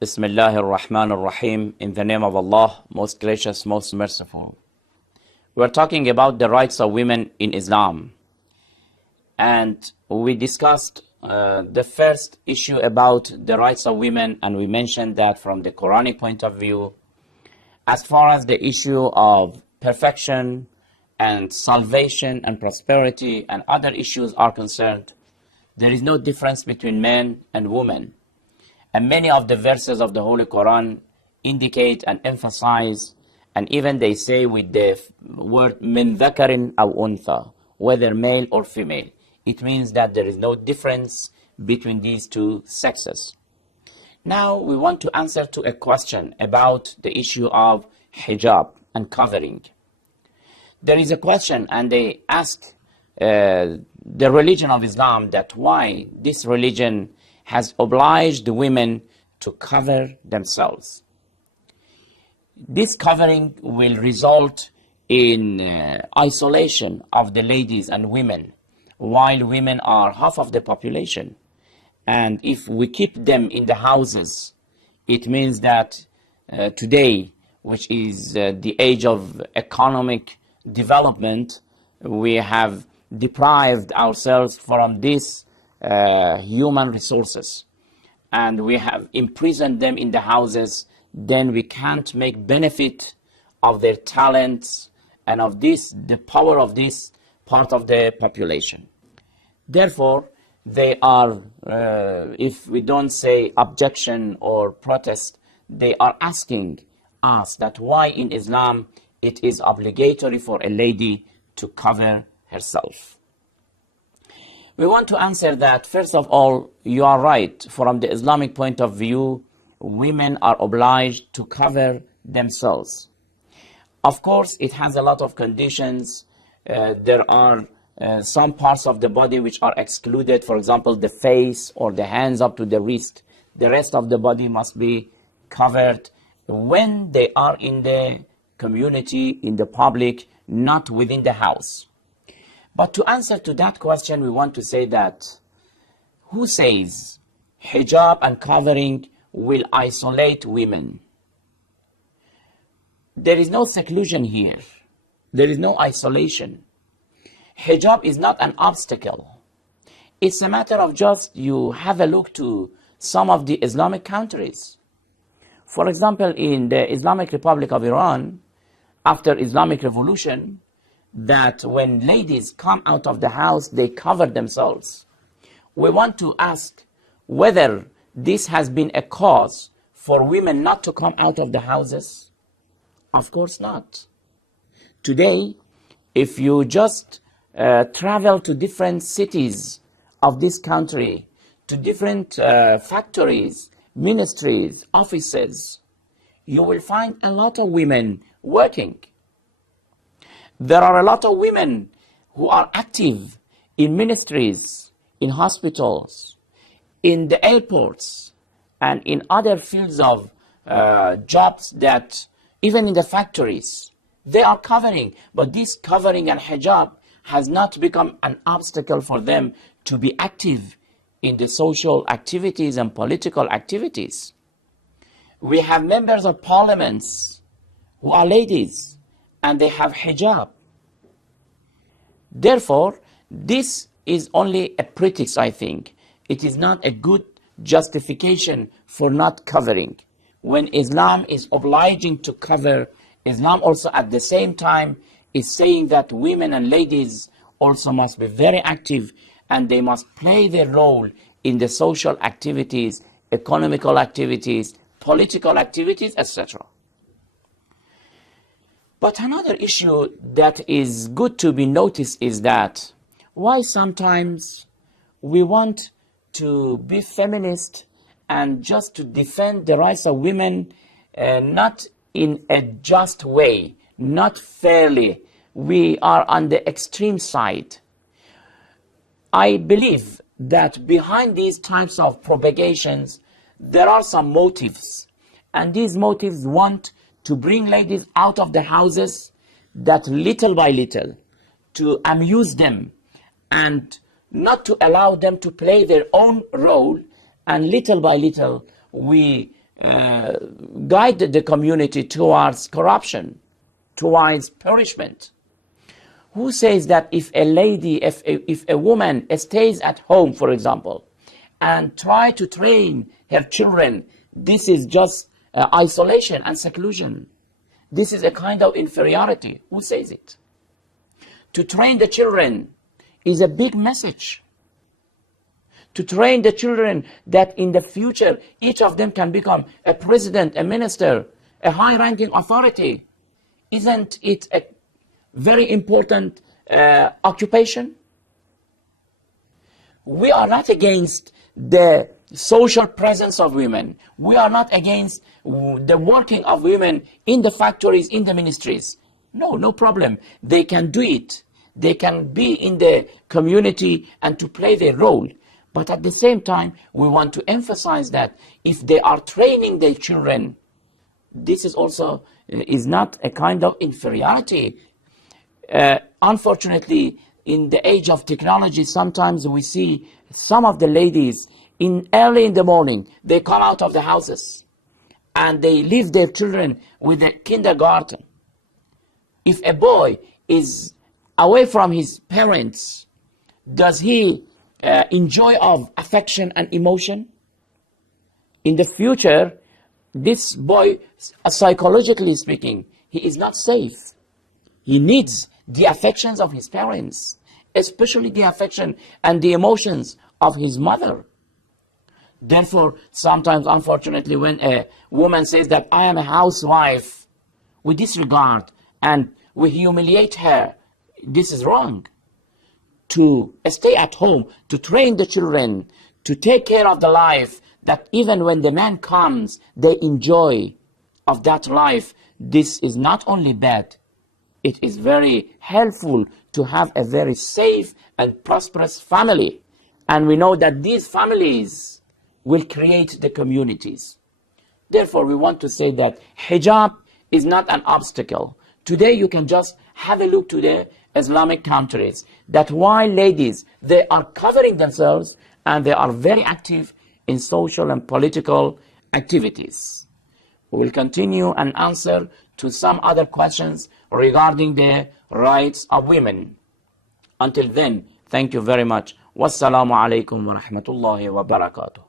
Bismillah ar-Rahman ar-Rahim. In the name of Allah, most gracious, most merciful. We're talking about the rights of women in Islam. And we discussed the first issue about the rights of women, and we mentioned that from the Quranic point of view, as far as the issue of perfection and salvation and prosperity and other issues are concerned, there is no difference between men and women. And many of the verses of the Holy Quran indicate and emphasize, and even they say with the word min dhakarin aw untha, whether male or female. It means that there is no difference between these two sexes. Now we want to answer to a question about the issue of hijab and covering. There is a question, and they ask the religion of Islam that why this religion has obliged the women to cover themselves. This covering will result in isolation of the ladies and women, while women are half of the population. And if we keep them in the houses, it means that today, which is the age of economic development, we have deprived ourselves from this human resources, and we have imprisoned them in the houses. Then we can't make benefit of their talents and of this, the power of this part of the population. Therefore, they are, if we don't say objection or protest, they are asking us that why in Islam it is obligatory for a lady to cover herself. We want to answer that, first of all, you are right. From the Islamic point of view, women are obliged to cover themselves. Of course, it has a lot of conditions. There are some parts of the body which are excluded, for example, the face or the hands up to the wrist. The rest of the body must be covered when they are in the community, in the public, not within the house. But to answer to that question, we want to say that who says hijab and covering will isolate women? There is no seclusion here. There is no isolation. Hijab is not an obstacle. It's a matter of just you have a look to some of the Islamic countries. For example, in the Islamic Republic of Iran, after Islamic Revolution, that when ladies come out of the house, they cover themselves. We want to ask whether this has been a cause for women not to come out of the houses. Of course not. Today, if you just travel to different cities of this country, to different factories, ministries, offices, you will find a lot of women working. There are a lot of women who are active in ministries, in hospitals, in the airports, and in other fields of jobs that, even in the factories, they are covering. But this covering and hijab has not become an obstacle for them to be active in the social activities and political activities. We have members of parliaments who are ladies, and they have hijab. Therefore, this is only a pretext, I think. It is not a good justification for not covering. When Islam is obliging to cover, Islam also at the same time is saying that women and ladies also must be very active, and they must play their role in the social activities, economical activities, political activities, etc. But another issue that is good to be noticed is that why sometimes we want to be feminist and just to defend the rights of women, not in a just way, not fairly. We are on the extreme side. I believe that behind these types of propagations, there are some motives. And these motives want to bring ladies out of the houses, that little by little, to amuse them and not to allow them to play their own role. And little by little, we guide the community towards corruption, towards punishment? Who says that if a lady, if a woman stays at home, for example, and try to train her children, this is just isolation and seclusion? This is a kind of inferiority. Who says it? To train the children is a big message. To train the children that in the future, each of them can become a president, a minister, a high-ranking authority. Isn't it a very important occupation? We are not against the social presence of women. We are not against the working of women in the factories, in the ministries. No problem. They can do it. They can be in the community and to play their role. But at the same time, we want to emphasize that if they are training their children, this is also is not a kind of inferiority. Unfortunately, in the age of technology, sometimes we see some of the ladies early in the morning, they come out of the houses and they leave their children with the kindergarten. If a boy is away from his parents, does he enjoy of affection and emotion? In the future, this boy, psychologically speaking, he is not safe. He needs the affections of his parents, especially the affection and the emotions of his mother. Therefore, sometimes, unfortunately, when a woman says that I am a housewife, we disregard and we humiliate her. This is wrong. To stay at home, to train the children, to take care of the life, that even when the man comes, they enjoy of that life. This is not only bad, it is very helpful to have a very safe and prosperous family. And we know that these families will create the communities. Therefore, we want to say that hijab is not an obstacle. Today, you can just have a look to the Islamic countries, that while ladies, they are covering themselves and they are very active in social and political activities. We will continue and answer to some other questions regarding the rights of women. Until then, thank you very much. Wassalamu alaikum wa rahmatullahi wa barakatuh.